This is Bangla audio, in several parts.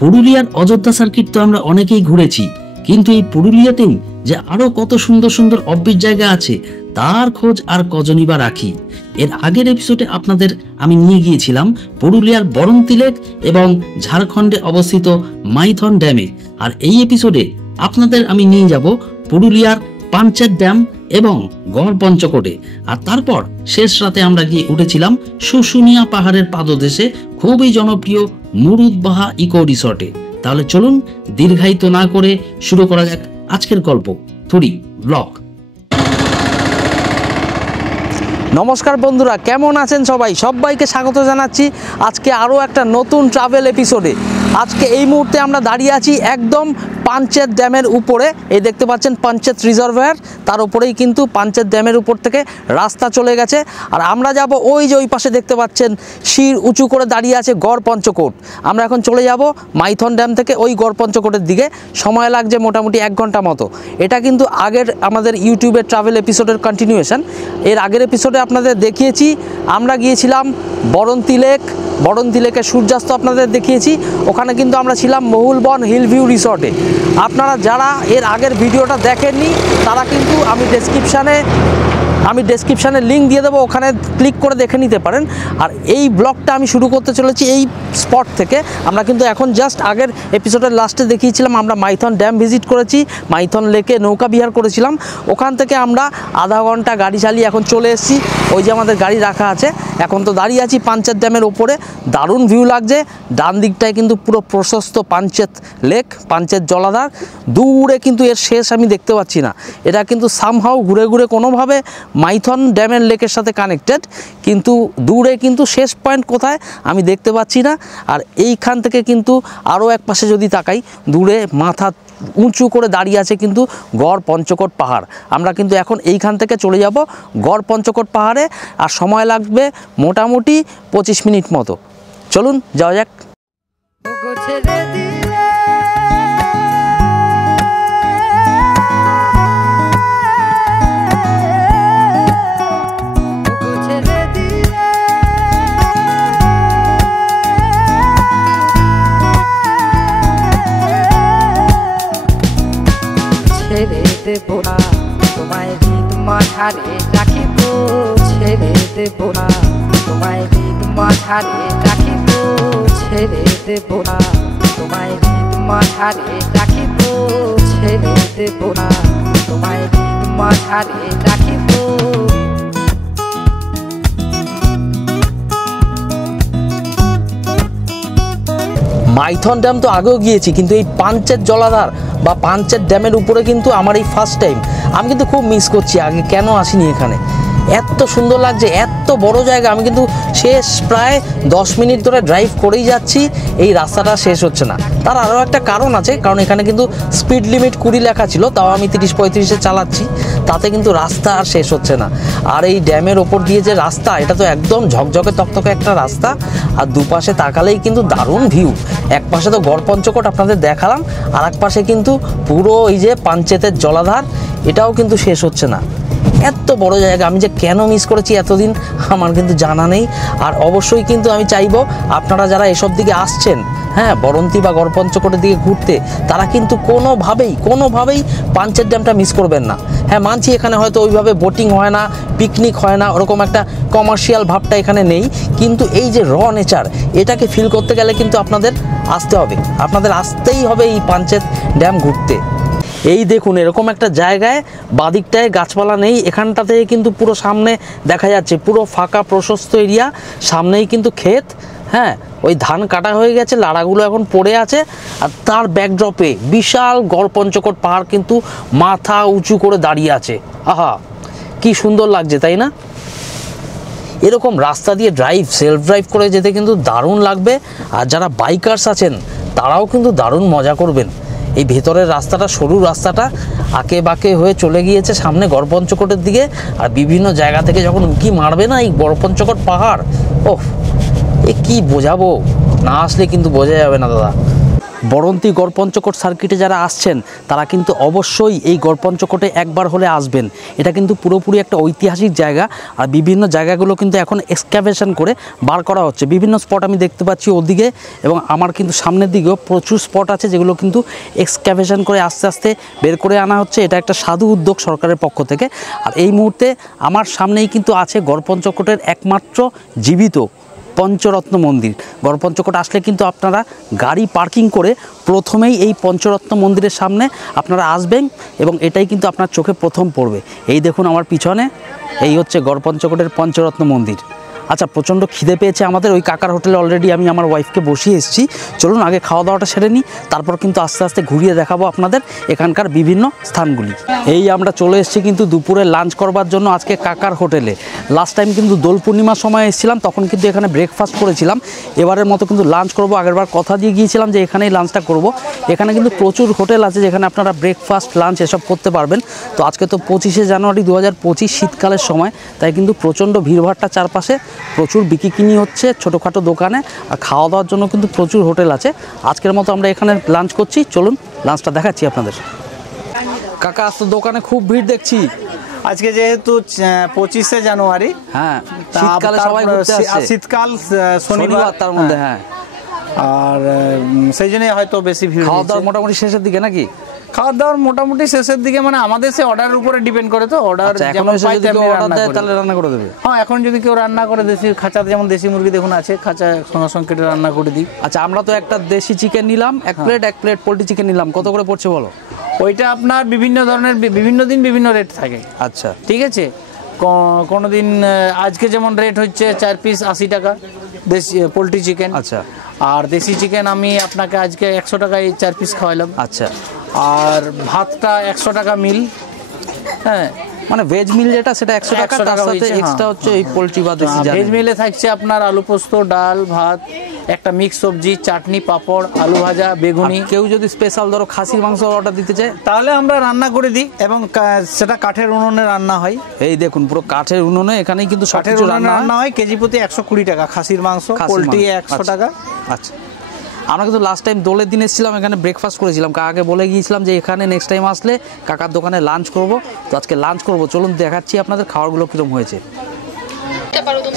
পুরুলিয়ার অযোধ্যা সার্কিট তো আমরা অনেকেই ঘুরেছি, কিন্তু এই পুরুলিয়াতেই যে আরো কত সুন্দর সুন্দর অব্বির জায়গা আছে তার খোঁজ আর কজনই বা রাখি। এর আগের এপিসোডে আপনাদের আমি নিয়ে গিয়েছিলাম পুরুলিয়ার বরণতিলেক এবং ঝাড়খণ্ডে অবস্থিত মাইথন ড্যামে, আর এই এপিসোডে আপনাদের আমি নিয়ে যাব পুরুলিয়ার পাঞ্চেত ড্যাম এবং গড় পঞ্চকোটে। আর তারপর শেষ রাতে আমরা গিয়ে উঠেছিলাম শুশুনিয়া পাহাড়ের পাদদেশে খুবই জনপ্রিয় মুরুদবাহা ইকো রিসর্টে। তাহলে চলুন দীর্ঘায়িত না করে শুরু করা যাক আজকের গল্প থুরি ব্লগ। নমস্কার বন্ধুরা, কেমন আছেন সবাই? সবাইকে স্বাগত জানাচ্ছি আজকে আরও একটা নতুন ট্রাভেল এপিসোডে। আজকে এই মুহূর্তে আমরা দাঁড়িয়ে আছি একদম পাঞ্চেত ড্যামের উপরে। এই দেখতে পাচ্ছেন পাঞ্চেত রিজার্ভার, তার উপরেই কিন্তু পাঞ্চেত ড্যামের উপর থেকে রাস্তা চলে গেছে। আর আমরা যাব ওই যে ওই পাশে দেখতে পাচ্ছেন শির উঁচু করে দাঁড়িয়ে আছে গড় পঞ্চকোট। আমরা এখন চলে যাব মাইথন ড্যাম থেকে ওই গড় পঞ্চকোটের দিকে। সময় লাগছে মোটামুটি 1 ঘন্টা মতো। এটা কিন্তু আগের আমাদের ইউটিউবের ট্রাভেল এপিসোডের কন্টিনিউয়েশন। এর আগের এপিসোডে আপনাদের দেখিয়েছি আমরা গিয়েছিলাম বরণতিলেকের সূর্যাস্ত আপনাদের দেখিয়েছি। ওখানে কিন্তু আমরা ছিলাম মহুলবন হিল ভিউ রিসর্টে। আপনারা যারা এর আগের ভিডিওটা দেখেননি তারা কিন্তু আমি ডেসক্রিপশানে লিঙ্ক দিয়ে দেবো, ওখানে ক্লিক করে দেখে নিতে পারেন। আর এই ব্লগটা আমি শুরু করতে চলেছি এই স্পট থেকে। আমরা কিন্তু এখন জাস্ট আগের এপিসোডের লাস্টে দেখিয়েছিলাম আমরা মাইথন ড্যাম ভিজিট করেছি, মাইথন লেকে নৌকা বিহার করেছিলাম। ওখান থেকে আমরা আধা ঘন্টা গাড়ি চালিয়ে এখন চলে এসেছি ওই যে আমাদের গাড়ি রাখা আছে। এখন তো দাঁড়িয়ে আছি পাঞ্চেত ড্যামের ওপরে, দারুণ ভিউ লাগছে। ডান দিকটায় কিন্তু পুরো প্রশস্ত পাঞ্চেত লেক, পাঞ্চেত জলাধার। দূরে কিন্তু এর শেষ আমি দেখতে পাচ্ছি না। এটা কিন্তু সামহাও ঘুরে ঘুরে কোনোভাবে মাইথন ড্যামের লেকের সাথে কানেক্টেড, কিন্তু দূরে কিন্তু শেষ পয়েন্ট কোথায় আমি দেখতে পাচ্ছি না। আর এইখান থেকে কিন্তু আরও এক পাশে যদি তাকাই, দূরে মাথা উঁচু করে দাঁড়িয়ে আছে কিন্তু গড় পঞ্চকোট পাহাড়। আমরা কিন্তু এখন এইখান থেকে চলে যাব গড় পঞ্চকোট পাহাড়ে, আর সময় লাগবে মোটামুটি 25 মিনিট মতো। চলুন যাওয়া যাক। ছেড়ে দেব না তোমায় হৃদ মাঝারে রাখিব, ছেড়ে দেব না তোমায় হৃদ মাঝারে রাখিব, ছেড়ে দেব না তোমায় হৃদ মাঝারে রাখিব, ছেড়ে দেব না তোমায় হৃদ মাঝারে রাখিব। মাইথন ড্যাম তো আগেও গিয়েছি, কিন্তু এই পাঞ্চেত জলাধার বা পাঞ্চেত ড্যামের উপরে কিন্তু আমার এই ফার্স্ট টাইম। আমি কিন্তু খুব মিস করছি আগে কেন আসিনি এখানে। এত সুন্দর লাগছে, এত বড় জায়গা। আমি কিন্তু শেষ প্রায় 10 মিনিট ধরে ড্রাইভ করেই যাচ্ছি, এই রাস্তাটা শেষ হচ্ছে না। তার আরও একটা কারণ আছে, কারণ এখানে কিন্তু স্পিড লিমিট 20 লেখা ছিল, তাও আমি 30-35-এ চালাচ্ছি, তাতে কিন্তু রাস্তা আর শেষ হচ্ছে না। আর এই ড্যামের ওপর দিয়ে যে রাস্তা, এটা তো একদম ঝকঝকে তকতকে একটা রাস্তা। আর দুপাশে তাকালেই কিন্তু দারুণ ভিউ। এক পাশে তো গড় পঞ্চকোট আপনাদের দেখালাম, আর এক পাশে কিন্তু পুরো এই যে পাঞ্চেতের জলাধার, এটাও কিন্তু শেষ হচ্ছে না। এত বড় জায়গা, আমি যে কেন মিস করেছি এতদিন আমার কিন্তু জানা নেই। আর অবশ্যই কিন্তু আমি চাইবো আপনারা যারা এসব দিকে আসছেন, হ্যাঁ, বরন্তি বা গড় পঞ্চকোটের দিকে ঘুরতে, তারা কিন্তু কোনোভাবেই পাঞ্চেত ড্যামটা মিস করবেন না। হ্যাঁ, মানছি এখানে হয়তো ওইভাবে বোটিং হয় না, পিকনিক হয় না, ওরকম একটা কমার্শিয়াল ভাবটা এখানে নেই, কিন্তু এই যে র নেচার, এটাকে ফিল করতে গেলে কিন্তু আপনাদের আসতেই হবে এই পাঞ্চেত ড্যাম ঘুরতে। এই দেখুন এরকম একটা জায়গায় বাদিকটায় গাছপালা নেই, এখানটা থেকে কিন্তু পুরো সামনে দেখা যাচ্ছে পুরো ফাঁকা প্রশস্ত এরিয়া, সামনেই কিন্তু ক্ষেত। হ্যাঁ, ওই ধান কাটা হয়ে গেছে, লাড়াগুলো এখন পড়ে আছে। আর তার ব্যাকড্রপে বিশাল গড় পঞ্চকোট পাহাড় কিন্তু মাথা উঁচু করে দাঁড়িয়ে আছে। আহা, কি সুন্দর লাগছে, তাই না? এরকম রাস্তা দিয়ে সেলফ ড্রাইভ করে যেতে কিন্তু দারুণ লাগবে। আর যারা বাইকার্স আছেন তারাও কিন্তু দারুণ মজা করবেন। এই ভেতরের রাস্তাটা, সরু রাস্তাটা আঁকে বাঁকে হয়ে চলে গিয়েছে সামনে গড় পঞ্চকোটের দিকে। আর বিভিন্ন জায়গা থেকে যখন উঁকি মারবে না এই গড় পঞ্চকোট পাহাড়, ওহ, এ কি বোঝাবো, না আসলে কিন্তু বোঝা যাবে না দাদা। বরন্তী গড়পঞ্চকোট সার্কিটে যারা আসছেন তারা কিন্তু অবশ্যই এই গড়পঞ্চকোটে একবার হলে আসবেন। এটা কিন্তু পুরোপুরি একটা ঐতিহাসিক জায়গা, আর বিভিন্ন জায়গাগুলো কিন্তু এখন এক্সক্যাভেশন করে বার করা হচ্ছে। বিভিন্ন স্পট আমি দেখতে পাচ্ছি ওদিকে, এবং আমার কিন্তু সামনের দিকেও প্রচুর স্পট আছে যেগুলো কিন্তু এক্সক্যাভেশন করে আস্তে আস্তে বের করে আনা হচ্ছে। এটা একটা সাধু উদ্যোগ সরকারের পক্ষ থেকে। আর এই মুহূর্তে আমার সামনেই কিন্তু আছে গড়পঞ্চকোটের একমাত্র জীবিত পঞ্চরত্ন মন্দির। গড়পঞ্চকোট আসলে কিন্তু আপনারা গাড়ি পার্কিং করে প্রথমেই এই পঞ্চরত্ন মন্দিরের সামনে আপনারা আসবেন, এবং এটাই কিন্তু আপনার চোখে প্রথম পড়বে। এই দেখুন আমার পিছনে, এই হচ্ছে গড়পঞ্চকোটের পঞ্চরত্ন মন্দির। আচ্ছা, প্রচণ্ড খিদে পেয়েছে আমাদের। ওই কাকার হোটেলে অলরেডি আমি আমার ওয়াইফকে বসিয়ে এসেছি। চলুন আগে খাওয়া দাওয়াটা সেরে নিই, তারপর কিন্তু আস্তে আস্তে ঘুরিয়ে দেখাবো আপনাদের এখানকার বিভিন্ন স্থানগুলি। এই আমরা চলে এসেছি কিন্তু দুপুরে লাঞ্চ করবার জন্য আজকে কাকার হোটেলে। লাস্ট টাইম কিন্তু দোল পূর্ণিমার সময় এসেছিলাম, তখন কিন্তু এখানে ব্রেকফাস্ট করেছিলাম। এবারের মতো কিন্তু লাঞ্চ করব। আগেরবার কথা দিয়ে গিয়েছিলাম যে এখানেই লাঞ্চটা করব। এখানে কিন্তু প্রচুর হোটেল আছে যেখানে আপনারা ব্রেকফাস্ট লাঞ্চ এসব করতে পারবেন। তো আজকে তো 25শে জানুয়ারি 2025, শীতকালের সময়, তাই কিন্তু প্রচণ্ড ভিড়ভাড়টা চারপাশে, প্রচুর বিকিকিনি হচ্ছে ছোটোখাটো দোকানে, আর খাওয়া দাওয়ার জন্য কিন্তু প্রচুর হোটেল আছে। আজকের মতো আমরা এখানে লাঞ্চ করছি, চলুন লাঞ্চটা দেখাচ্ছি আপনাদের। কাকা, আজ তো দোকানে খুব ভিড় দেখছি। আজকে যেহেতু 25শে জানুয়ারি, হ্যাঁ, শীতকালে সবাই ঘুরতে আসছে। শীতকাল, শনিবার তার মধ্যে, হ্যাঁ, আর সেই জন্যই হয়তো বেশি ভিড়। খাওয়া দাওয়া মোটামুটি শেষের দিকে নাকি? খাওয়া দাওয়ার মোটামুটি শেষের দিকে, মানে আমাদের সে অর্ডারের উপরে ডিপেন্ড করে। তো অর্ডার যেমন পাই তেমনি রান্না করে। তাহলে রান্না করে দেবে? হ্যাঁ, এখন যদি কেউ রান্না করে, দেশি খাঁচাতে যেমন দেশি মুরগি দেখুন আছে, খাঁচা সঙ্গে সঙ্গে কেটে রান্না করে দিই। আচ্ছা, আমরা তো একটা দেশি চিকেন নিলাম, এক প্লেট পোলট্রি চিকেন নিলাম, কত করে পড়ছে বলো? ওইটা আপনার বিভিন্ন ধরনের, বিভিন্ন দিন বিভিন্ন রেট থাকে। আচ্ছা, ঠিক আছে। কোনো দিন আজকে যেমন রেট হচ্ছে 4 পিস 80 টাকা দেশি পোলট্রি চিকেন। আচ্ছা, আর দেশি চিকেন আমি আপনাকে আজকে 100 টাকায় 4 পিস খাওয়ালাম। আচ্ছা, আর ভাতটা 100 টাকা মিল। হ্যাঁ, মানে ভেজ মিল যেটা সেটা 100 টাকা, তার সাথে এক্সট্রা হচ্ছে এই পোলট্রি বা দেশি। ভেজ মিলে থাকছে আপনার আলু পোস্ত, ডাল, ভাত, একটা মিক্স সবজি, চাটনি, পাঁপড়, আলু ভাজা, বেগুনি। কেউ যদি স্পেশাল ধরো খাসির মাংস অর্ডার দিতে চায় তাহলে আমরা রান্না করে দিই, এবং সেটা কাঠের উনুনে রান্না হয়। এই দেখুন পুরো কাঠের উনুনে, এখানেই কিন্তু কাঠের উনুনে রান্না হয়। কেজি প্রতি 120 টাকা খাসির মাংস, পোলট্রি 100 টাকা। আচ্ছা, আমরা কিন্তু লাস্ট টাইম দোলের দিন এসেছিলাম, এখানে ব্রেকফাস্ট করেছিলাম। কাকাকে বলে গিয়েছিলাম যে এখানে নেক্সট টাইম আসলে কাকার দোকানে লাঞ্চ করব। তো আজকে লাঞ্চ করব, চলুন দেখাচ্ছি আপনাদের খাবারগুলো কীরকম হয়েছে।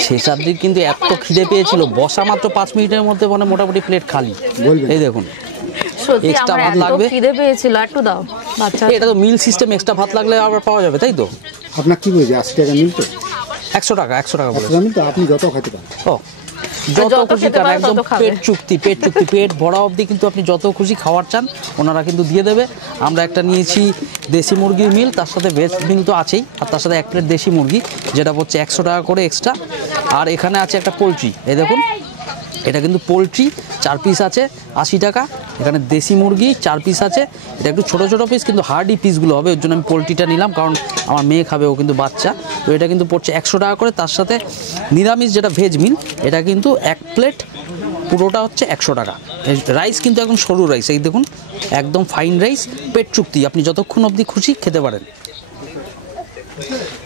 শেষার দিক কিন্তু এত খিদে পেয়েছিল, বসা মাত্র 5 মিনিটের মধ্যে মানে মোটামুটি প্লেট খালি। এই দেখুন, সত্যি এক্সট্রা আমার ভাত এত লাগবে। খিদে পেয়েছিল, একটু দাও বাচ্চা। এটা তো মিল সিস্টেম, এক্সট্রা ভাত লাগলে আবার পাওয়া যাবে, তাই তো? আপনার কি বলছে 80 টাকা মিল? তো 100 টাকা, 100 টাকা বলে। তো আপনি যত খাইতে পারেন। ও, যত খুশি খেতে খান, পারো একদম তত খাবে। পেট চুক্তি, পেট ভরা অবধি কিন্তু আপনি যত খুশি খাওয়ার চান ওনারা কিন্তু দিয়ে দেবে। আমরা একটা নিয়েছি দেশি মুরগির মিল, তার সাথে ভেজ মিল তো আছেই, আর তার সাথে 1 প্লেট দেশি মুরগি, যেটা হচ্ছে 100 টাকা করে এক্সট্রা। আর এখানে আছে একটা পোলট্রি, এই দেখুন, এটা কিন্তু পোলট্রি 4 পিস আছে 80 টাকা। এখানে দেশি মুরগি 4 পিস আছে, এটা একটু ছোটো ছোটো পিস কিন্তু হার্ডি পিসগুলো হবে, ওর জন্য আমি পোলট্রিটা নিলাম, কারণ আমার মেয়ে খাবে, ও কিন্তু বাচ্চা। তো এটা কিন্তু পড়ছে 100 টাকা করে। তার সাথে নিরামিষ যেটা ভেজ মিল, এটা কিন্তু 1 প্লেট পুরোটা হচ্ছে 100 টাকা। রাইস কিন্তু একদম সরু রাইস, এই দেখুন একদম ফাইন রাইস, পেট চুক্তি, আপনি যতক্ষণ অবধি খুশি খেতে পারেন।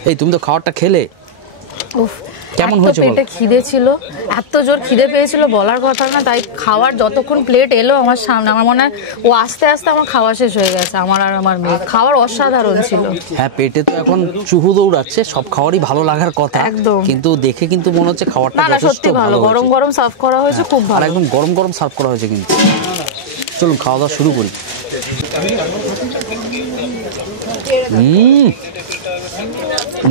এই তুমি তো খাবারটা খেলে, উফ, কেমন এত হয়েছে বলো? পেটে খিদে ছিল, এত জোর খিদে পেয়েছিল বলার কথা না। তাই খাওয়ার যতক্ষণ প্লেট এলো আমার সামনে, আমার মনে হয় ও আস্তে আস্তে আমার খাওয়া শেষ হয়ে গেছে, আমার আর আমার মেয়ে। খাওয়ার অসাধারণ ছিল। হ্যাঁ, পেটে তো এখন চুহু দৌড়াচ্ছে, সব খাবারই ভালো লাগার কথা, একদম। কিন্তু দেখে কিন্তু মনে হচ্ছে খাবারটা না না, যথেষ্ট সত্যি ভালো, গরম হয়েছে। গরম সার্ভ করা হয়েছে, খুব আর ভালো। একদম গরম গরম সার্ভ করা হয়েছে কিন্তু। চলুন খাওয়া দাওয়া শুরু করি।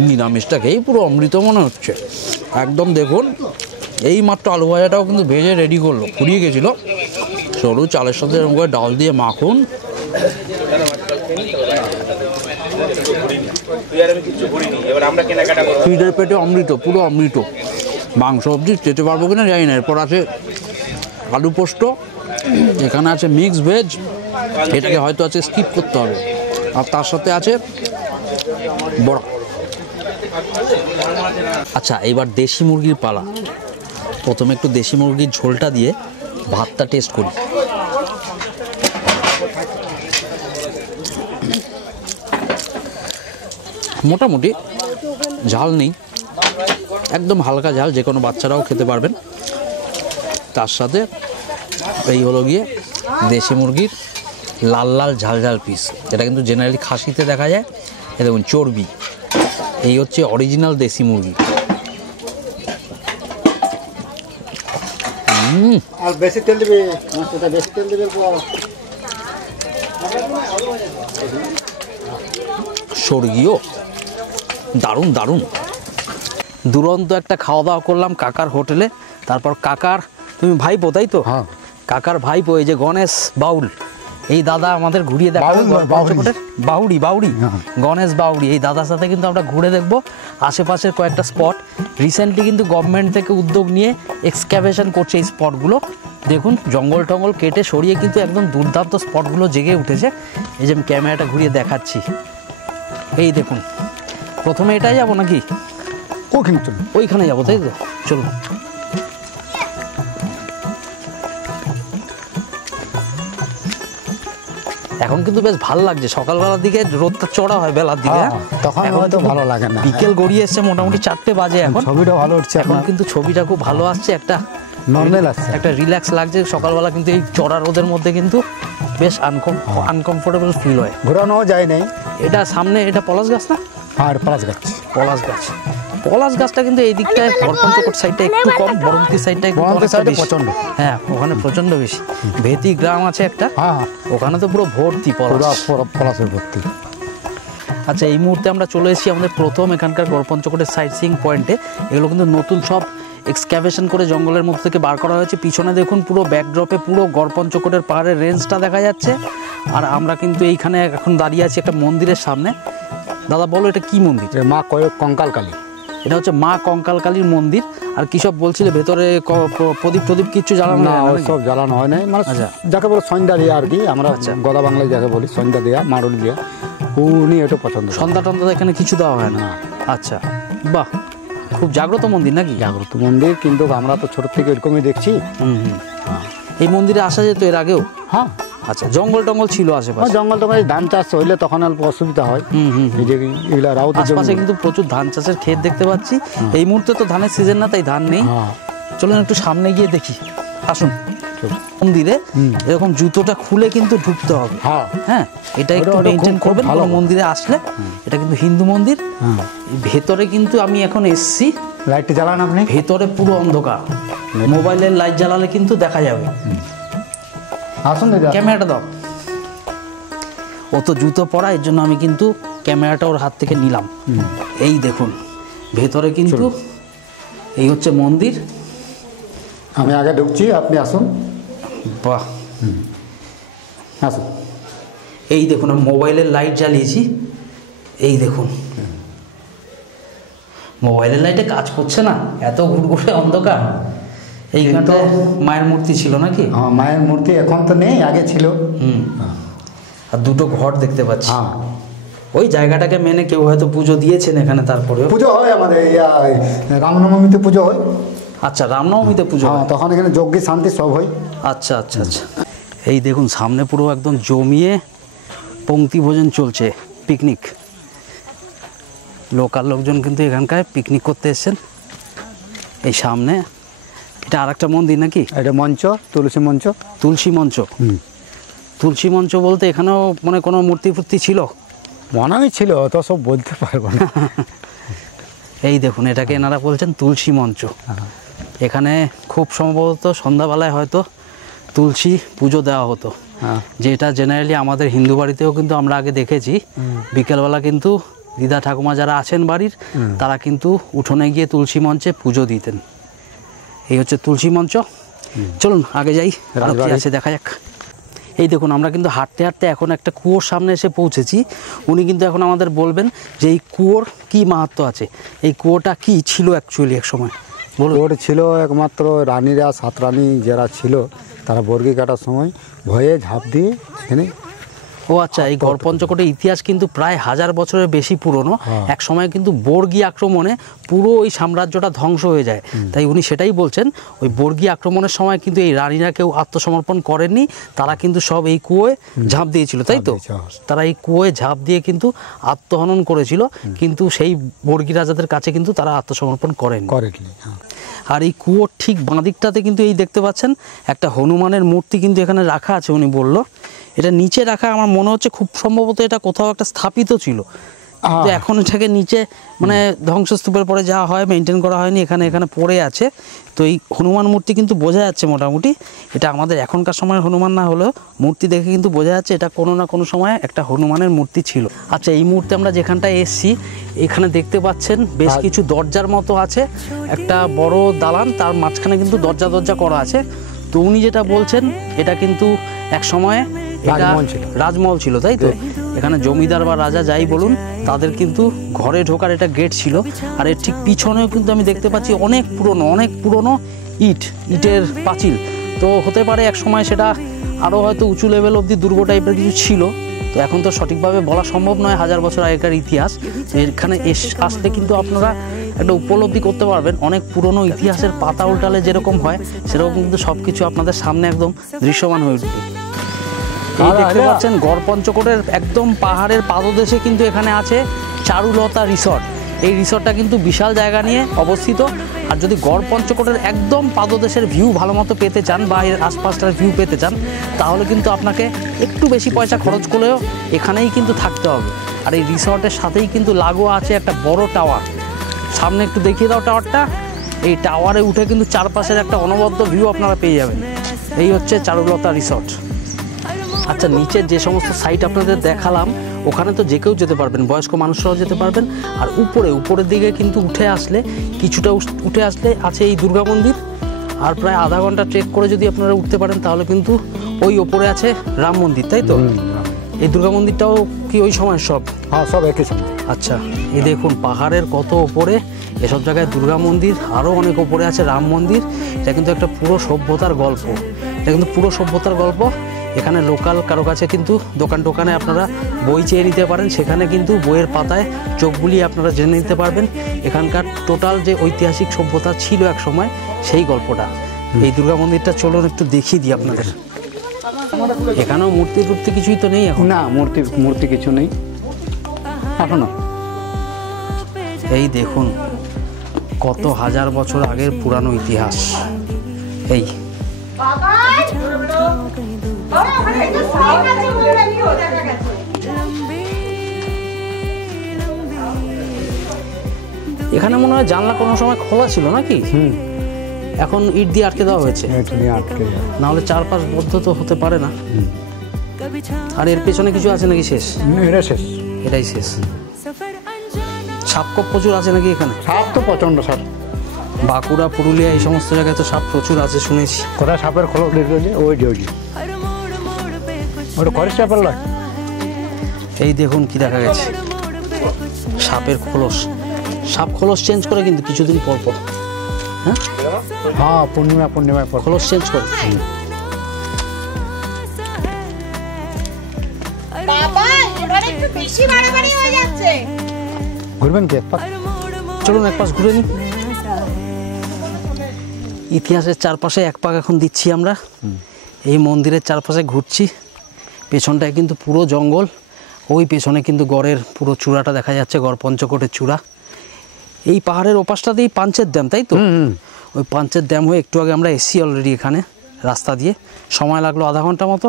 নিরামিষটা খেয়েই পুরো অমৃত মনে হচ্ছে একদম। দেখুন, এই মাত্র আলু ভাজাটাও কিন্তু ভেজে রেডি করলো, ফুরিয়ে গেছিলো। সরু চালের সাথে এরকম করে ডাল দিয়ে মাখুন, খিদের পেটে অমৃত, পুরো অমৃত। মাংস অবধি যেতে পারবো কিনা জানি না। এরপর আছে আলু পোস্ত, এখানে আছে মিক্স ভেজ, এটাকে হয়তো আছে স্কিপ করতে হবে, আর তার সাথে আছে বড়া। আচ্ছা, এবার দেশি মুরগির পালা। প্রথমে একটু দেশি মুরগির ঝোলটা দিয়ে ভাতটা টেস্ট করি। মোটামুটি ঝাল নেই, একদম হালকা ঝাল, যে কোনো বাচ্চারাও খেতে পারবেন। তার সাথে এই হলো গিয়ে দেশি মুরগির লাল লাল ঝাল ঝাল পিস। এটা কিন্তু জেনারেলি খাসিতে দেখা যায়। এ দেখুন চর্বি, এই হচ্ছে অরিজিনাল দেশি মুরগি। আর বেশি তেল দিবে, মাছটা বেশি তেল দিবে। স্বর্গীয়, দারুণ দারুণ। দুরন্ত একটা খাওয়া দাওয়া করলাম কাকার হোটেলে। তারপর কাকার, তুমি ভাইপো তাই তো? হ্যাঁ। কাকার ভাইপো এই যে গণেশ বাউল, এই দাদা আমাদের ঘুরিয়ে দেখাবে। বাউড়ি বাউড়ি গণেশ বাউড়ি, এই দাদার সাথে কিন্তু আমরা ঘুরে দেখব আশেপাশের কয়েকটা স্পট। রিসেন্টলি কিন্তু গভর্নমেন্ট থেকে উদ্যোগ নিয়ে এক্সক্যাভেশন করছে এই স্পটগুলো। দেখুন জঙ্গল টঙ্গল কেটে সরিয়ে কিন্তু একদম দুর্দান্ত স্পটগুলো জেগে উঠেছে। এই যে আমি ক্যামেরাটা ঘুরিয়ে দেখাচ্ছি, এই দেখুন। প্রথমে এটাই যাবো নাকি ওখানে চলুন, ওইখানে যাবো তাই তো? চলুন। এখন কিন্তু বেশ ভালো লাগছে, সকালবেলার দিকে রোদটা চড়া হয় বেলার দিকে, তখন হয়তো ভালো লাগে না। বিকেল গড়িয়ে এসছে, মোটামুটি 4টে বাজে এখন। ছবিটা ভালো উঠছে এখন কিন্তু ছবিটা খুব ভালো আসছে, একটা নর্মাল আসছে, একটা রিল্যাক্স লাগছে সকালবেলা। কিন্তু এই চড়া রোদের মধ্যে কিন্তু বেশ আনকমফোর্টেবল ফিল হয়। ঘোরানো যায় নাই। এটা সামনে, এটা পলাশ গাছ না? আর পলাশ গাছ, পলাশ গাছ। পলাশ গাছটা কিন্তু এই দিকটায় গড়পঞ্চকোট সাইডটা একটু কম, বরমতি সাইডটা একটু প্রচন্ড। হ্যাঁ, ওখানে প্রচন্ড বেশি। ভেতি গ্রাম আছে একটা, হ্যাঁ ওখানে তো পুরো ভর্তি পলাশ, পলাশের ভর্তি। আচ্ছা, এই মুহূর্তে আমরা চলে এসেছি আমাদের প্রথম এখানকার গড়পঞ্চকোটের সাইট সিইং পয়েন্টে। এগুলো কিন্তু নতুন সব এক্সক্যাভেশন করে জঙ্গলের মধ্যে থেকে বার করা হয়েছে। পিছনে দেখুন পুরো ব্যাকড্রপে পুরো গড়পঞ্চকোটের পাহাড়ের রেঞ্জটা দেখা যাচ্ছে। আর আমরা কিন্তু এইখানে এখন দাঁড়িয়ে আছি একটা মন্দিরের সামনে। দাদা বলো, এটা কি মন্দির? মা কঙ্কাল কালী। এটা হচ্ছে মা কঙ্কাল কালীর মন্দির। আর কি সব বলছিলে, ভেতরে প্রদীপ টদীপ কিছু জ্বালানো না? হয় না? সব জ্বালানো হয় না, মানে যাকে বলে সন্ধ্যা দেওয়া আর কি, আমরা গদা বাংলায় যাকে বলি সন্ধ্যা দেওয়া, মারুল দেওয়া, উনি এটা পছন্দ। সন্ধ্যা টন্ধ্যা এখানে কিছু দেওয়া হয় না? আচ্ছা, বাহ, খুব জাগ্রত মন্দির নাকি? জাগ্রত মন্দির, কিন্তু আমরা তো ছোট থেকে এরকমই দেখছি। এই মন্দিরে আসা যেত এর আগেও? হ্যাঁ। আচ্ছা, জঙ্গল টঙ্গল ছিল আশেপাশে? জঙ্গল টঙ্গল, ধান চাষ হইলে তখন অল্প অসুবিধা হয়। এই যে এগুলা রাউতের আশেপাশে কিন্তু প্রচুর ধান চাষের ক্ষেত দেখতে পাচ্ছি। এই মুহূর্তে তো ধানের সিজন না, তাই ধান নেই। চলুন একটু সামনে গিয়ে দেখি, আসুন। মন্দিরে এরকম জুতোটা খুলে কিন্তু ঢুকতে হবে। হ্যাঁ, এটা একটু মেনটেন করবেন কোনো মন্দিরে আসলে। এটা কিন্তু হিন্দু মন্দির। ভেতরে কিন্তু আমি এখন এসছি, লাইটটা জ্বালান আপনি। ভেতরে পুরো অন্ধকার, মোবাইলের লাইট জ্বালালে কিন্তু দেখা যাবে। আসুন দাদা, ক্যামেরাটা দাও। ও তো জুতো পরা, এর জন্য আমি কিন্তু ক্যামেরাটা ওর হাত থেকে নিলাম। এই দেখুন ভেতরে কিন্তু এই হচ্ছে মন্দির। আমি আগে ঢুকছি, আপনি আসুন। বাহ, আসুন। এই দেখুন আমি মোবাইলের লাইট জ্বালিয়েছি, এই দেখুন মোবাইলের লাইটে কাজ করছে না, এত ঘুরঘুরে অন্ধকার। এইখানটায় মায়ের মূর্তি ছিল নাকি? হ্যাঁ, মায়ের মূর্তি এখন তো নেই, আগে ছিল। আর দুটো ঘর দেখতে পাচ্ছি। হ্যাঁ, ওই জায়গাটাকে মেনে কেউ হয়তো পুজো দিয়েছেন এখানে। তারপরে পুজো হয় আমাদের রামনবমীতে পুজো হয়। আচ্ছা, রামনবমীতে পুজো হয়? তখন এখানে যজ্ঞ শান্তি সব হয়। আচ্ছা আচ্ছা আচ্ছা। এই দেখুন সামনে পুরো একদম জমিয়ে পংক্তি ভোজন চলছে, পিকনিক। লোকাল লোকজন কিন্তু এখানকার পিকনিক করতে এসেছেন। এই সামনে এটা আর একটা মন্দির নাকি? এটা মঞ্চ, তুলসী মঞ্চ। তুলসী মঞ্চ? তুলসী মঞ্চ বলতে এখানেও মানে কোনো মূর্তি ফুর্তি ছিল? মনে হয় ছিল, অত সব বলতে পারবো না। এই দেখুন এটাকে এনারা বলছেন তুলসী মঞ্চ। এখানে খুব সম্ভবত সন্ধ্যাবেলায় হয়তো তুলসী পুজো দেওয়া হতো, যেটা জেনারেলি আমাদের হিন্দু বাড়িতেও কিন্তু আমরা আগে দেখেছি। বিকেলবেলা কিন্তু দিদা ঠাকুমা যারা আছেন বাড়ির, তারা কিন্তু উঠোনে গিয়ে তুলসী মঞ্চে পুজো দিতেন। এই হচ্ছে তুলসী মঞ্চ। চলুন আগে যাই, আর কি আছে দেখা যাক। এই দেখুন আমরা কিন্তু হাঁটতে হাঁটতে এখন একটা কুয়োর সামনে এসে পৌঁছেছি। উনি কিন্তু এখন আমাদের বলবেন যে এই কুয়োর কী মাহাত্ম্য আছে, এই কুয়োটা কি ছিল অ্যাকচুয়ালি এক সময়। কুয়োর ছিল একমাত্র রানীরা, 7 রানী যারা ছিল, তারা বর্গি কাটার সময় ভয়ে ঝাঁপ দিয়ে সেখানে। ও আচ্ছা, এই গড়পঞ্চকোটের ইতিহাস কিন্তু প্রায় 1000 বছরের বেশি পুরনো। এক সময় কিন্তু বর্গী আক্রমণে পুরো ওই সাম্রাজ্যটা ধ্বংস হয়ে যায়। তাই উনি সেটাই বলছেন, ওই বর্গী আক্রমণের সময় কিন্তু এই রানীরা কেউ আত্মসমর্পণ করেননি, তারা কিন্তু সব এই কুয়োয় ঝাঁপ দিয়েছিল, তাই তো? তারা এই কুয়োয় ঝাঁপ দিয়ে কিন্তু আত্মহনন করেছিল, কিন্তু সেই বর্গী রাজাদের কাছে কিন্তু তারা আত্মসমর্পণ করেননি। আর এই কুয়োর ঠিক বাঁদিকটাতে কিন্তু এই দেখতে পাচ্ছেন একটা হনুমানের মূর্তি কিন্তু এখানে রাখা আছে। উনি বললো এটা নিচে রাখা, আমার মনে হচ্ছে খুব সম্ভবত এটা কোথাও একটা স্থাপিত ছিল, তো এখন এটাকে নিচে মানে ধ্বংসস্তূপের পরে যা হয় মেনটেন করা হয়নি, এখানে পড়ে আছে। তো এই হনুমান মূর্তি কিন্তু বোঝা যাচ্ছে মোটামুটি এটা আমাদের এখনকার সময়ের হনুমান না হলেও মূর্তি দেখে কিন্তু বোঝা যাচ্ছে এটা কোনো না কোনো সময় একটা হনুমানের মূর্তি ছিল। আচ্ছা, এই মুহূর্তে আমরা যেখানটায় এসছি এখানে দেখতে পাচ্ছেন বেশ কিছু দরজার মতো আছে, একটা বড় দালান, তার মাঝখানে কিন্তু দরজা করা আছে। তো উনি যেটা বলছেন এটা কিন্তু এক সময় রাজমহল ছিল, তাই তো? এখানে জমিদার বা রাজা যাই বলুন তাদের কিন্তু ঘরে ঢোকার এটা গেট ছিল। আর এর ঠিক পিছনেও কিন্তু আমি দেখতে পাচ্ছি অনেক পুরনো ইটের পাঁচিল। তো হতে পারে এক সময় সেটা আরও হয়তো উঁচু লেভেল অবধি দুর্গ টাইপের কিছু ছিল। তো এখন তো সঠিকভাবে বলা সম্ভব নয়, 1000 বছর আগেকার ইতিহাস। তো এখানে আসলে কিন্তু আপনারা একটা উপলব্ধি করতে পারবেন অনেক পুরনো ইতিহাসের পাতা উল্টালে যেরকম হয় সেরকম কিন্তু সব কিছু আপনাদের সামনে একদম দৃশ্যমান হয়ে উঠবে। এই দেখতে পাচ্ছেন গড়পঞ্চকোটের একদম পাহাড়ের পাদদেশে কিন্তু এখানে আছে চারুলতা রিসর্ট। এই রিসর্টটা কিন্তু বিশাল জায়গা নিয়ে অবস্থিত। আর যদি গড়পঞ্চকোটের একদম পাদদেশের ভিউ ভালো মতো পেতে চান বা এর আশপাশটার ভিউ পেতে চান তাহলে কিন্তু আপনাকে একটু বেশি পয়সা খরচ করলেও এখানেই কিন্তু থাকতে হবে। আর এই রিসর্টের সাথেই কিন্তু লাগোয়া আছে একটা বড় টাওয়ার। সামনে একটু দেখিয়ে দাও টাওয়ারটা। এই টাওয়ারে উঠে কিন্তু চারপাশের একটা অনবদ্য ভিউ আপনারা পেয়ে যাবেন। এই হচ্ছে চারুলতা রিসর্ট। আচ্ছা, নিচের যে সমস্ত সাইট আপনাদের দেখালাম ওখানে তো যে কেউ যেতে পারবেন, বয়স্ক মানুষরাও যেতে পারবেন। আর উপরের দিকে কিন্তু কিছুটা উঠে আসলে আছে এই দুর্গা মন্দির। আর প্রায় আধা ঘন্টা ট্রেক করে যদি আপনারা উঠতে পারেন তাহলে কিন্তু ওই ওপরে আছে রাম মন্দির, তাই তো? এই দুর্গা মন্দিরটাও কি ওই সময় সব? হ্যাঁ, সব একই সময়। আচ্ছা, এই দেখুন পাহাড়ের কত ওপরে এসব জায়গায় দুর্গা মন্দির, আরও অনেক ওপরে আছে রাম মন্দির। এটা কিন্তু একটা পুরো সভ্যতার গল্প। এখানে লোকাল কারো কাছে কিন্তু দোকানে আপনারা বই চেয়ে নিতে পারেন, সেখানে কিন্তু বইয়ের পাতায় চোখ বুলিয়ে আপনারা জেনে নিতে পারবেন এখানকার টোটাল যে ঐতিহাসিক সভ্যতা ছিল এক সময় সেই গল্পটা। এই দুর্গা মন্দিরটা চলুন একটু দেখিয়ে দিই আপনাদের। এখানেও মূর্তি কিছুই তো নেই এখন? না, মূর্তি কিছু নেই এখনো। এই দেখুন কত 1000 বছর আগের পুরানো ইতিহাস। এই এখানে মনে হয় জানলা কোনো সময় খোলা ছিল নাকি? এখন ইট দিয়ে আটকে দেওয়া হয়েছে, নাহলে চারপাশ বদ্ধ তো হতে পারে না। আর এর পেছনে কিছু আছে নাকি? এটাই শেষ। সাপ প্রচুর আছে নাকি এখানে? সাপ তো প্রচন্ড সাপ। বাঁকুড়া, পুরুলিয়া এই সমস্ত জায়গায় তো সাপ প্রচুর আছে শুনেছি। কোথায় সাপের খোলস দেখলে ওটা করে সাপের লয়। এই দেখুন কি দেখা গেছে, সাপের খোলস। সাপ খোলস চেঞ্জ করে কিন্তু কিছুদিন পর। হ্যাঁ, পূর্ণিমা পর খোলস চেঞ্জ করে। ঘুরবেন কি? চলুন এক পাশ ঘুরে নিই। ইতিহাসের চারপাশে এক পাক এখন দিচ্ছি আমরা। এই মন্দিরের চারপাশে ঘুরছি। পেছনটায় কিন্তু পুরো জঙ্গল। ওই পেছনে কিন্তু গড়ের পুরো চূড়াটা দেখা যাচ্ছে, গড়পঞ্চকোটের চূড়া। এই পাহাড়ের ওপাশটাতেই পাঞ্চের ড্যাম, তাই তো? ওই পাঞ্চের ড্যাম হয়ে একটু আগে আমরা এসছি অলরেডি এখানে রাস্তা দিয়ে। সময় লাগলো আধা ঘন্টা মতো।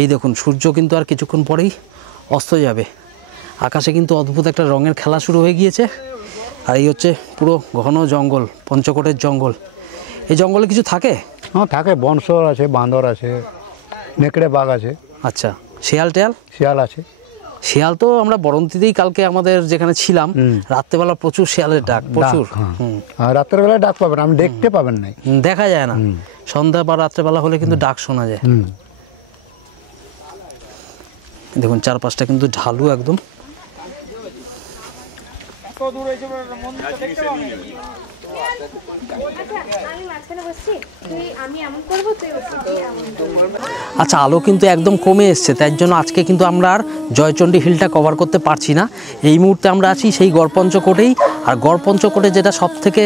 এই দেখুন সূর্য কিন্তু আর কিছুক্ষণ পরেই অস্ত যাবে। আকাশে কিন্তু অদ্ভুত একটা রঙের খেলা শুরু হয়ে গিয়েছে। আর এই হচ্ছে পুরো ঘন জঙ্গল, পঞ্চকোটের জঙ্গল। এই জঙ্গলে কিছু থাকে? হ্যাঁ, থাকে। বনশর আছে, বান্দর আছে, নেকড়ে বাঘ আছে। আচ্ছা, শিয়াল আছে? শিয়াল তো আমরা বরন্তিতেই কালকে আমাদের যেখানে ছিলাম রাত্রেবেলা প্রচুর শিয়ালের ডাক, প্রচুর। রাতের বেলায় ডাক পাবেন, আমি দেখতে পাবেন না, দেখা যায় না। সন্ধ্যা বা রাত্রেবেলা হলে কিন্তু ডাক শোনা যায়। দেখুন চারপাশটা কিন্তু ঢালু একদম। আচ্ছা, আলো কিন্তু একদম কমে এসছে, তাই জন্য আজকে কিন্তু আমরা আর জয়চণ্ডী হিলটা কভার করতে পারছি না। এই মুহূর্তে আমরা আছি সেই গড়পঞ্চকোটেই। আর গড়পঞ্চকোটে যেটা সব থেকে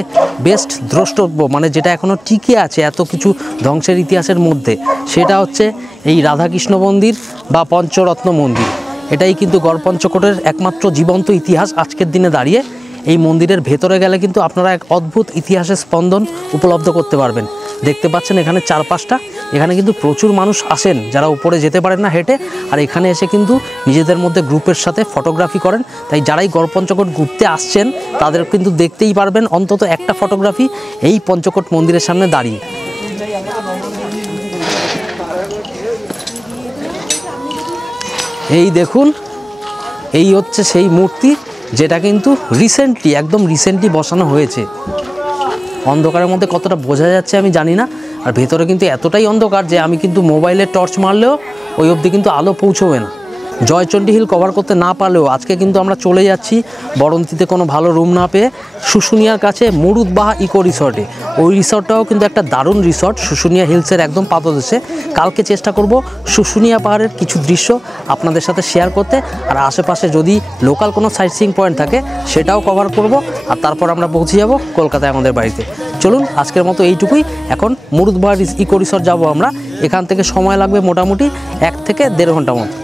বেস্ট দ্রষ্টব্য, মানে যেটা এখনও টিকে আছে এত কিছু ধ্বংসের ইতিহাসের মধ্যে, সেটা হচ্ছে এই রাধাকৃষ্ণ মন্দির বা পঞ্চরত্ন মন্দির। এটাই কিন্তু গড়পঞ্চকোটের একমাত্র জীবন্ত ইতিহাস আজকের দিনে দাঁড়িয়ে। এই মন্দিরের ভেতরে গেলে কিন্তু আপনারা এক অদ্ভুত ইতিহাসের স্পন্দন উপলব্ধ করতে পারবেন। দেখতে পাচ্ছেন এখানে চারপাশটা, এখানে কিন্তু প্রচুর মানুষ আসেন যারা উপরে যেতে পারেন না হেঁটে, আর এখানে এসে কিন্তু নিজেদের মধ্যে গ্রুপের সাথে ফটোগ্রাফি করেন। তাই যারাই গড় পঞ্চকোট ঘুরতে আসছেন তাদের কিন্তু দেখতেই পারবেন অন্তত একটা ফটোগ্রাফি এই পঞ্চকোট মন্দিরের সামনে দাঁড়িয়ে। এই দেখুন, এই হচ্ছে সেই মূর্তি যেটা কিন্তু একদম রিসেন্টলি বসানো হয়েছে। অন্ধকারের মধ্যে কতটা বোঝা যাচ্ছে আমি জানি না, আর ভেতরে কিন্তু এতটাই অন্ধকার যে আমি কিন্তু মোবাইলে টর্চ মারলেও ওই অবধি কিন্তু আলো পৌঁছবে না। জয়চণ্ডী হিল কভার করতে না পারলেও আজকে কিন্তু আমরা চলে যাচ্ছি বরন্তিতে কোনো ভালো রুম না পেয়ে শুশুনিয়ার কাছে মুরুদবাহা ইকো রিসর্টে। ওই রিসর্টটাও কিন্তু একটা দারুণ রিসর্ট, শুশুনিয়া হিলসের একদম পাদদেশে। কালকে চেষ্টা করব শুশুনিয়া পাহাড়ের কিছু দৃশ্য আপনাদের সাথে শেয়ার করতে, আর আশেপাশে যদি লোকাল কোনো সাইট সিইং পয়েন্ট থাকে সেটাও কভার করব, আর তারপর আমরা পৌঁছে যাব কলকাতায় আমাদের বাড়িতে। চলুন আজকের মতো এইটুকুই। এখন মুরুদবাহা ইকো রিসর্ট যাব আমরা। এখান থেকে সময় লাগবে মোটামুটি 1 থেকে 1.5 ঘন্টা মতো।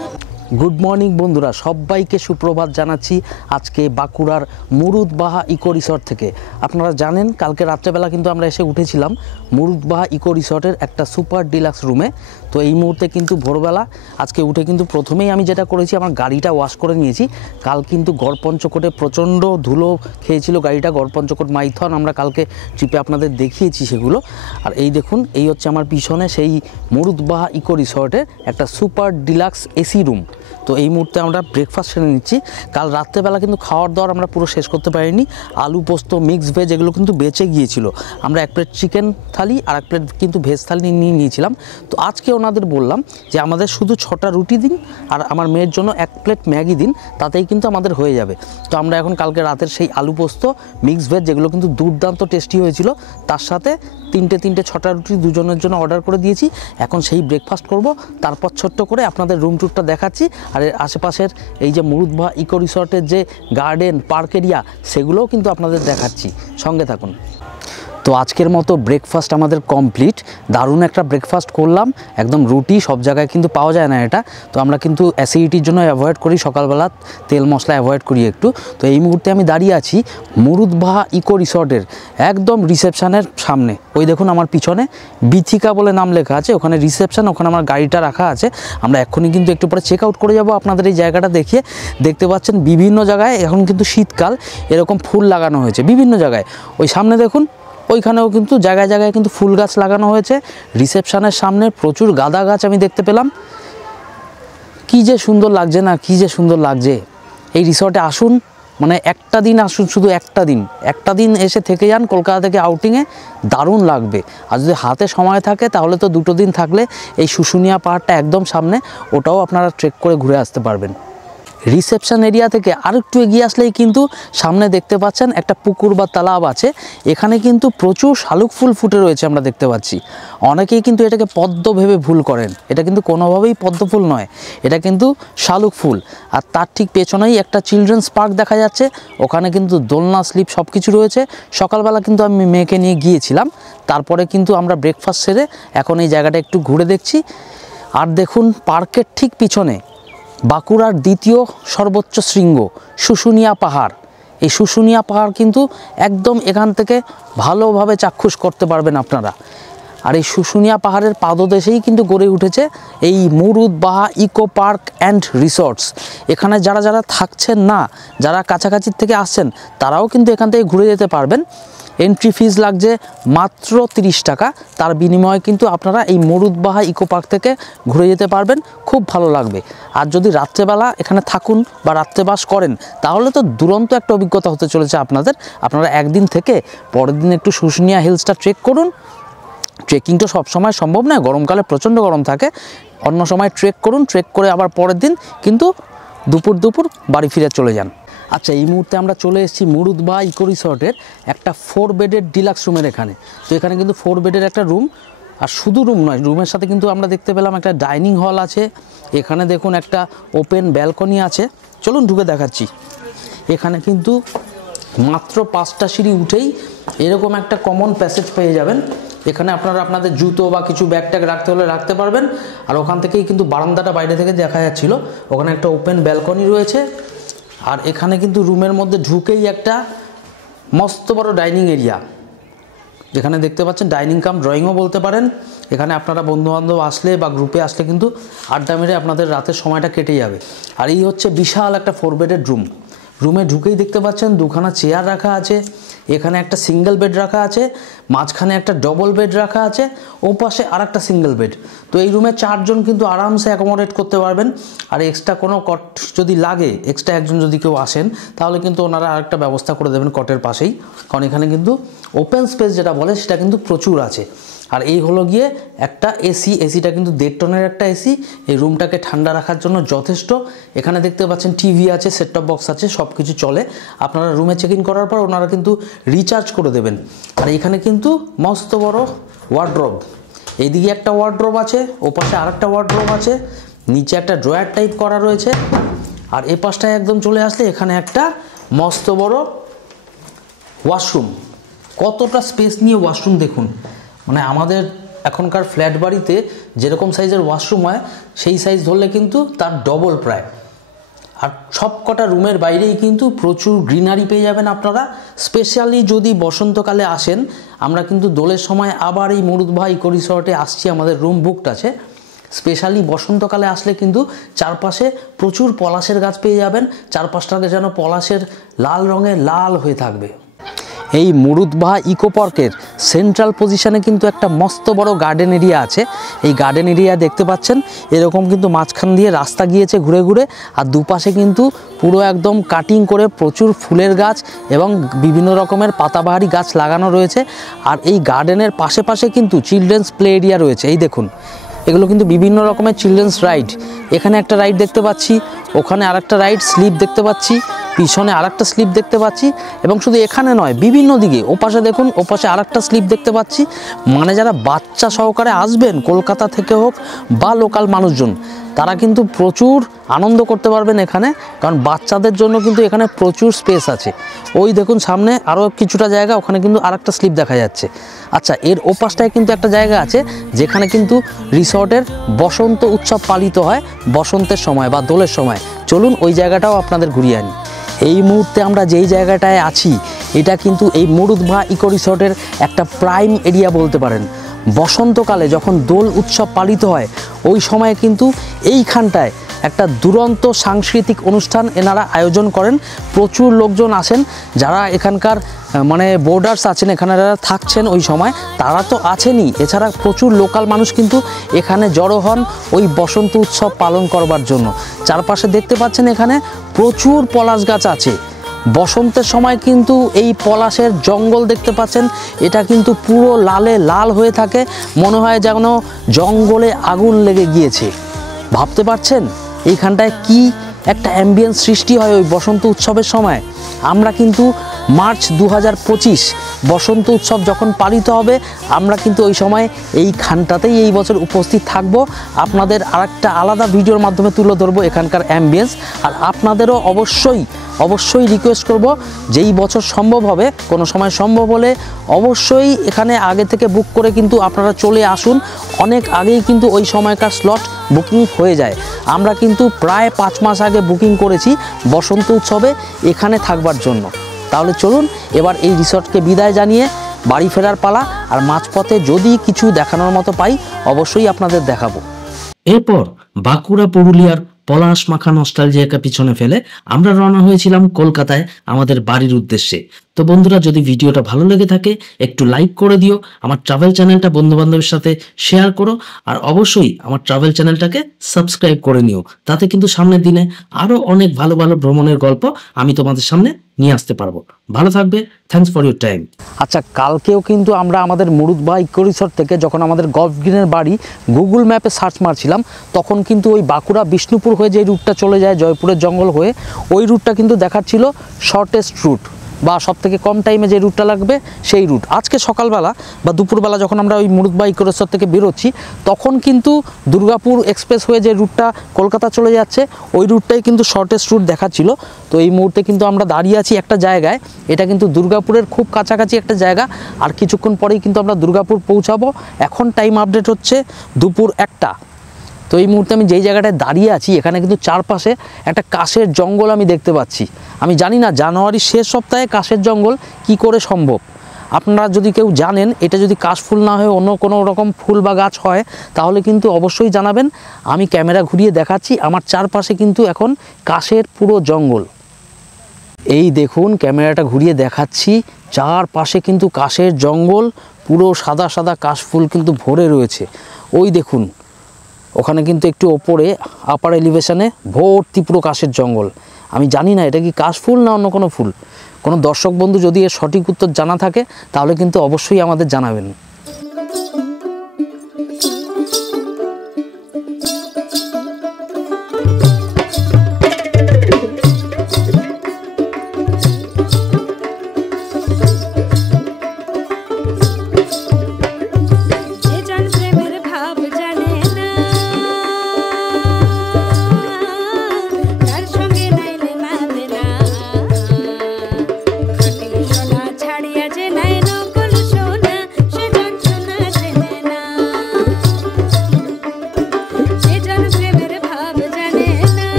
গুড মর্নিং বন্ধুরা, সবাইকে সুপ্রভাত জানাচ্ছি আজকে বাঁকুড়ার মুরুদবাহা ইকো রিসর্ট থেকে। আপনারা জানেন কালকে রাত্রেবেলা কিন্তু আমরা এসে উঠেছিলাম মুরুদবাহা ইকো রিসর্টের একটা সুপার ডিলাক্স রুমে। তো এই মুহূর্তে কিন্তু ভোরবেলা আজকে উঠে কিন্তু প্রথমেই আমি যেটা করেছি আমার গাড়িটা ওয়াশ করে নিয়েছি। কাল কিন্তু গড় পঞ্চকোটে প্রচণ্ড ধুলো খেয়েছিল গাড়িটা, গড় পঞ্চকোট মাইথন আমরা কালকে ট্রিপে আপনাদের দেখিয়েছি সেগুলো। আর এই দেখুন, এই হচ্ছে আমার পিছনে সেই মুরুদবাহা ইকো রিসর্টের একটা সুপার ডিলাক্স এসি রুম। তো এই মুহূর্তে আমরা ব্রেকফাস্ট সেরে নিচ্ছি। কাল রাত্রেবেলা কিন্তু খাওয়ার দাওয়ার আমরা পুরো শেষ করতে পারিনি। আলু পোস্ত, মিক্স ভেজ এগুলো কিন্তু বেঁচে গিয়েছিল। আমরা 1 প্লেট চিকেন থালি আর 1 প্লেট কিন্তু ভেজ থালি নিয়ে নিয়েছিলাম। তো আজকে ওনাদের বললাম যে আমাদের শুধু 6টা রুটি দিন আর আমার মেয়ের জন্য 1 প্লেট ম্যাগি দিন, তাতেই কিন্তু আমাদের হয়ে যাবে। তো আমরা এখন কালকে রাতের সেই আলু পোস্ত, মিক্স ভেজ যেগুলো কিন্তু দুর্দান্ত টেস্টি হয়েছিল, তার সাথে 3টে 6টা রুটি দুজনের জন্য অর্ডার করে দিয়েছি। এখন সেই ব্রেকফাস্ট করব, তারপর ছোট্ট করে আপনাদের রুম ট্যুরটা দেখাচ্ছি। আর এর আশেপাশের এই যে মুরুদবাহা ইকো রিসর্টের যে গার্ডেন পার্ক এরিয়া সেগুলোও কিন্তু আপনাদের দেখাচ্ছি, সঙ্গে থাকুন। তো আজকের মতো ব্রেকফাস্ট আমাদের কমপ্লিট। দারুণ একটা ব্রেকফাস্ট করলাম, একদম রুটি, সব জায়গায় কিন্তু পাওয়া যায় না এটা। তো আমরা কিন্তু অ্যাসিডিটির জন্য অ্যাভয়েড করি, সকালবেলা তেল মশলা অ্যাভয়েড করি একটু। তো এই মুহূর্তে আমি দাঁড়িয়ে আছি মুরুদবাহা ইকো রিসর্টের একদম রিসেপশানের সামনে। ওই দেখুন আমার পিছনে বিথিকা বলে নাম লেখা আছে, ওখানে রিসেপশান, ওখানে আমার গাড়িটা রাখা আছে। আমরা এক্ষুনি কিন্তু একটু পরে চেক আউট করে যাব আপনাদের এই জায়গাটা দেখিয়ে। দেখতে পাচ্ছেন বিভিন্ন জায়গায় এখন কিন্তু শীতকাল, এরকম ফুল লাগানো হয়েছে বিভিন্ন জায়গায়। ওই সামনে দেখুন, ওইখানেও কিন্তু জায়গায় জায়গায় কিন্তু ফুল গাছ লাগানো হয়েছে। রিসেপশানের সামনে প্রচুর গাঁদা গাছ আমি দেখতে পেলাম। কী যে সুন্দর লাগছে না, কী যে সুন্দর লাগছে। এই রিসর্টে আসুন, মানে একটা দিন আসুন, শুধু একটা দিন এসে থেকে যান কলকাতা থেকে আউটিংয়ে, দারুণ লাগবে। আর যদি হাতে সময় থাকে তাহলে তো 2টো দিন থাকলে এই শুশুনিয়া পাহাড়টা একদম সামনে, ওটাও আপনারা ট্রেক করে ঘুরে আসতে পারবেন। রিসেপশন এরিয়া থেকে আরেকটু এগিয়ে আসলেই কিন্তু সামনে দেখতে পাচ্ছেন একটা পুকুর বা তালাব আছে। এখানে কিন্তু প্রচুর শালুক ফুল ফুটে রয়েছে আমরা দেখতে পাচ্ছি। অনেকেই কিন্তু এটাকে পদ্ম ভেবে ভুল করেন, এটা কিন্তু কোনোভাবেই পদ্ম ফুল নয়, এটা কিন্তু শালুক ফুল। আর তার ঠিক পেছনেই একটা চিলড্রেন্স পার্ক দেখা যাচ্ছে, ওখানে কিন্তু দোলনা, স্লিপ সব কিছু রয়েছে। সকালবেলা কিন্তু আমি মেয়েকে নিয়ে গিয়েছিলাম, তারপরে কিন্তু আমরা ব্রেকফাস্ট সেরে এখন এই জায়গাটা একটু ঘুরে দেখছি। আর দেখুন পার্কের ঠিক পিছনে বাঁকুড়ার দ্বিতীয় সর্বোচ্চ শৃঙ্গ শুশুনিয়া পাহাড়। এই শুশুনিয়া পাহাড় কিন্তু একদম এখান থেকে ভালোভাবে চাক্ষুষ করতে পারবেন আপনারা। আর এই শুশুনিয়া পাহাড়ের পাদদেশেই কিন্তু গড়ে উঠেছে এই মুরুদবাহা ইকো পার্ক অ্যান্ড রিসর্টস। এখানে যারা যারা থাকছেন না, যারা কাছাকাছির থেকে আসছেন, তারাও কিন্তু এখান থেকে ঘুরে যেতে পারবেন। এন্ট্রি ফিজ লাগছে মাত্র 30 টাকা, তার বিনিময়ে কিন্তু আপনারা এই মুরুদবাহা ইকো পার্ক থেকে ঘুরে যেতে পারবেন, খুব ভালো লাগবে। আর যদি রাত্রেবেলা এখানে থাকুন বা রাত্রেবাস করেন তাহলে তো দুরন্ত একটা অভিজ্ঞতা হতে চলেছে আপনাদের। আপনারা একদিন থেকে পরের দিন একটু শুশুনিয়া হিলসটা ট্রেক করুন। ট্রেকিং তো সবসময় সম্ভব নয়, গরমকালে প্রচণ্ড গরম থাকে, অন্য সময় ট্রেক করুন, ট্রেক করে আবার পরের দিন কিন্তু দুপুর বাড়ি ফিরে চলে যান। আচ্ছা, এই মুহূর্তে আমরা চলে এসেছি মুরুদবাহা ইকো রিসর্টের একটা 4 বেডের ডিলাক্স রুমের এখানে। তো এখানে কিন্তু 4 বেডের একটা রুম, আর শুধু রুম নয়, রুমের সাথে কিন্তু আমরা দেখতে পেলাম একটা ডাইনিং হল আছে। এখানে দেখুন একটা ওপেন ব্যালকনি আছে, চলুন ঢুকে দেখাচ্ছি। এখানে কিন্তু মাত্র 5টা সিঁড়ি উঠেই এরকম একটা কমন প্যাসেজ পেয়ে যাবেন। এখানে আপনারা আপনাদের জুতো বা কিছু ব্যাগ ট্যাগ রাখতে হলে রাখতে পারবেন। আর ওখান থেকেই কিন্তু বারান্দাটা বাইরে থেকে দেখা যাচ্ছিল, ওখানে একটা ওপেন ব্যালকনি রয়েছে। আর এখানে কিন্তু রুমের মধ্যে ঢুকেই একটা মস্ত বড় ডাইনিং এরিয়া, যেখানে দেখতে পাচ্ছেন ডাইনিং কাম ড্রয়িংও বলতে পারেন। এখানে আপনারা বন্ধুবান্ধব আসলে বা গ্রুপে আসলে কিন্তু আড্ডা মেরে আপনাদের রাতের সময়টা কেটে যাবে। আর এই হচ্ছে বিশাল একটা 4 বেডের রুম। রুমে ঢুকেই দেখতে পাচ্ছেন দুখানা চেয়ার রাখা আছে, এখানে একটা সিঙ্গেল বেড রাখা আছে, মাঝখানে একটা ডবল বেড রাখা আছে, ও পাশে আর একটা সিঙ্গেল বেড। তো এই রুমে 4 জন কিন্তু আরামসে অ্যাকোমোডেট করতে পারবেন। আর এক্সট্রা কোনো কট যদি লাগে, এক্সট্রা একজন যদি কেউ আসেন, তাহলে কিন্তু ওনারা আরেকটা ব্যবস্থা করে দেবেন কটের পাশেই, কারণ এখানে কিন্তু ওপেন স্পেস যেটা বলে সেটা কিন্তু প্রচুর আছে। আর এই হলো গিয়ে একটা এসি, এসিটা কিন্তু 1.5 টনের একটা এসি, এই রুমটাকে ঠান্ডা রাখার জন্য যথেষ্ট। এখানে দেখতে পাচ্ছেন টিভি আছে, সেট টপ বক্স আছে, সব কিছু চলে। আপনারা রুমে চেক ইন করার পর ওনারা কিন্তু রিচার্জ করে দেবেন। আর এখানে কিন্তু মস্ত বড় ওয়ার্ড্রোব, এইদিকে একটা ওয়ার্ড্রোব আছে, ওপাশে আরেকটা ওয়ার্ড্রোব আছে, নিচে একটা ড্রয়ার টাইপ করা রয়েছে। আর এ পাশটায় একদম চলে আসলে এখানে একটা মস্ত বড় ওয়াশরুম। কতটা স্পেস নিয়ে ওয়াশরুম দেখুন, মানে আমাদের এখনকার ফ্ল্যাট বাড়িতে যেরকম সাইজের ওয়াশরুম হয় সেই সাইজ ধরলে কিন্তু তার ডবল প্রায়। আর সব কটা রুমের বাইরেই কিন্তু প্রচুর গ্রিনারি পেয়ে যাবেন আপনারা। স্পেশালি যদি বসন্তকালে আসেন, আমরা কিন্তু দোলের সময় আবার এই মুরুদভা ইকো রিসর্টে আসছি, আমাদের রুম বুকড আছে। স্পেশালি বসন্তকালে আসলে কিন্তু চারপাশে প্রচুর পলাশের গাছ পেয়ে যাবেন, চারপাশটাকে যেন পলাশের লাল রঙে লাল হয়ে থাকবে। এই মুরুদভা ইকো পার্কের সেন্ট্রাল পজিশনে কিন্তু একটা মস্ত বড় গার্ডেন এরিয়া আছে। এই গার্ডেন এরিয়া দেখতে পাচ্ছেন এরকম কিন্তু মাঝখান দিয়ে রাস্তা গিয়েছে ঘুরে ঘুরে, আর দুপাশে কিন্তু পুরো একদম কাটিং করে প্রচুর ফুলের গাছ এবং বিভিন্ন রকমের পাতাবাহারি গাছ লাগানো রয়েছে। আর এই গার্ডেনের পাশে পাশে কিন্তু চিলড্রেন্স প্লে এরিয়া রয়েছে। এই দেখুন, এগুলো কিন্তু বিভিন্ন রকমের চিলড্রেন্স রাইড। এখানে একটা রাইড দেখতে পাচ্ছি, ওখানে আরেকটা রাইড স্লিপ দেখতে পাচ্ছি, পিছনে আরেকটা স্লিপ দেখতে পাচ্ছি, এবং শুধু এখানে নয় বিভিন্ন দিকে, ওপাশে দেখুন, ওপাশে আরেকটা স্লিপ দেখতে পাচ্ছি। মানে যারা বাচ্চা সহকারে আসবেন কলকাতা থেকে হোক বা লোকাল মানুষজন, তারা কিন্তু প্রচুর আনন্দ করতে পারবেন এখানে, কারণ বাচ্চাদের জন্য কিন্তু এখানে প্রচুর স্পেস আছে। ওই দেখুন সামনে আরও কিছুটা জায়গা, ওখানে কিন্তু আরেকটা স্লিপ দেখা যাচ্ছে। আচ্ছা, এর ওপাশটায় কিন্তু একটা জায়গা আছে যেখানে কিন্তু রিসর্টের বসন্ত উৎসব পালিত হয় বসন্তের সময় বা দোলের সময়। চলুন ওই জায়গাটাও আপনাদের ঘুরিয়ে আনি। এই মুহূর্তে আমরা যেই জায়গাটায় আছি এটা কিন্তু এই মুরুদভা ইকো রিসর্টের একটা প্রাইম এরিয়া বলতে পারেন। বসন্তকালে যখন দোল উৎসব পালিত হয় ওই সময় কিন্তু এইখানটায় একটা দুরন্ত সাংস্কৃতিক অনুষ্ঠান এনারা আয়োজন করেন। প্রচুর লোকজন আসেন, যারা এখানকার মানে বোর্ডার্স আছেন, এখানে যারা থাকছেন ওই সময় তারা তো আছেনই, এছাড়া প্রচুর লোকাল মানুষ কিন্তু এখানে জড়ো হন ওই বসন্ত উৎসব পালন করবার জন্য। চারপাশে দেখতে পাচ্ছেন এখানে প্রচুর পলাশ গাছ আছে। বসন্তের সময় কিন্তু এই পলাশের জঙ্গল দেখতে পাচ্ছেন, এটা কিন্তু পুরো লালে লাল হয়ে থাকে, মনে হয় যেন জঙ্গলে আগুন লেগে গিয়েছে। ভাবতে পারছেন এইখানটায় কি একটা অ্যাম্বিয়েন্স সৃষ্টি হয় ওই বসন্ত উৎসবের সময়। আমরা কিন্তু মার্চ 2025 বসন্ত উৎসব যখন পালিত হবে, আমরা কিন্তু ওই সময় এইখানটাতেই এই বছর উপস্থিত থাকব। আপনাদের আরেকটা আলাদা ভিডিওর মাধ্যমে তুলে ধরবো এখানকার অ্যাম্বিয়েন্স। আর আপনাদেরও অবশ্যই রিকোয়েস্ট করব, যেই বছর সম্ভব হবে, কোনো সময় সম্ভব হলে অবশ্যই এখানে আগে থেকে বুক করে কিন্তু আপনারা চলে আসুন। অনেক আগেই কিন্তু ওই সময়কার স্লট বুকিং হয়ে যায়। আমরা কিন্তু প্রায় 5 মাস আগে বুকিং করেছি বসন্ত উৎসবে এখানে থাকবার জন্য। তাহলে চলুন এবার এই রিসর্টকে বিদায় জানিয়ে বাড়ি ফেরার পালা। আর মাঝপথে যদি কিছু দেখানোর মতো পাই অবশ্যই আপনাদের দেখাবো। এরপর বাঁকুড়া পুরুলিয়ার পলাশ মাখা নস্টালজিয়াকে পিছনে ফেলে আমরা রওনা হয়েছিলাম কলকাতায় আমাদের বাড়ির উদ্দেশ্যে। তো বন্ধুরা, যদি ভিডিওটা ভালো লেগে থাকে একটু লাইক করে দিও, আমার ট্রাভেল চ্যানেলটা বন্ধু বান্ধবের সাথে শেয়ার করো, আর অবশ্যই আমার ট্রাভেল চ্যানেলটাকে সাবস্ক্রাইব করে নিও। তাতে কিন্তু সামনের দিনে আরো অনেক ভালো ভালো ভ্রমণের গল্প আমি তোমাদের সামনে নিয়ে আসতে পারবো। ভালো থাকবে, থ্যাঙ্কস ফর ইউর টাইম। আচ্ছা, কালকেও কিন্তু আমরা আমাদের মুরুদভা ইকো রিসর্ট থেকে যখন আমাদের গল্ফ গ্রিনের বাড়ি গুগল ম্যাপে সার্চ মারছিলাম, তখন কিন্তু ওই বাঁকুড়া বিষ্ণুপুর হয়ে যে রুটটা চলে যায় জয়পুরের জঙ্গল হয়ে, ওই রুটটা কিন্তু দেখাচ্ছিল শর্টেস্ট রুট বা সবথেকে কম টাইমে যে রুটটা লাগবে সেই রুট। আজকে সকালবেলা বা দুপুরবেলা যখন আমরা ওই মুরুদভা ইকো রিসর্ট থেকে বেরোচ্ছি, তখন কিন্তু দুর্গাপুর এক্সপ্রেস হয়ে যে রুটটা কলকাতা চলে যাচ্ছে ওই রুটটাই কিন্তু শর্টেস্ট রুট দেখাচ্ছিল। তো এই মুহূর্তে কিন্তু আমরা দাঁড়িয়ে আছি একটা জায়গায়, এটা কিন্তু দুর্গাপুরের খুব কাছাকাছি একটা জায়গা। আর কিছুক্ষণ পরেই কিন্তু আমরা দুর্গাপুর পৌঁছাবো। এখন টাইম আপডেট হচ্ছে দুপুর 1টা। তো এই মুহূর্তে আমি যেই জায়গাটায় দাঁড়িয়ে আছি এখানে কিন্তু চারপাশে একটা কাশের জঙ্গল আমি দেখতে পাচ্ছি। আমি জানি না জানুয়ারির শেষ সপ্তাহে কাশের জঙ্গল কি করে সম্ভব। আপনারা যদি কেউ জানেন এটা যদি কাশফুল না হয়ে অন্য কোনো রকম ফুল বা গাছ হয় তাহলে কিন্তু অবশ্যই জানাবেন। আমি ক্যামেরা ঘুরিয়ে দেখাচ্ছি, আমার চারপাশে কিন্তু এখন কাশের পুরো জঙ্গল। এই দেখুন ক্যামেরাটা ঘুরিয়ে দেখাচ্ছি, চারপাশে কিন্তু কাশের জঙ্গল, পুরো সাদা সাদা কাশফুল কিন্তু ভরে রয়েছে। ওই দেখুন ওখানে কিন্তু একটু ওপরে আপার এলিভেশনে ভর্তি পুরো কাশের জঙ্গল। আমি জানি না এটা কি কাশফুল না অন্য কোনো ফুল। কোনো দর্শক বন্ধু যদি এর সঠিক উত্তর জানা থাকে তাহলে কিন্তু অবশ্যই আমাদের জানাবেন।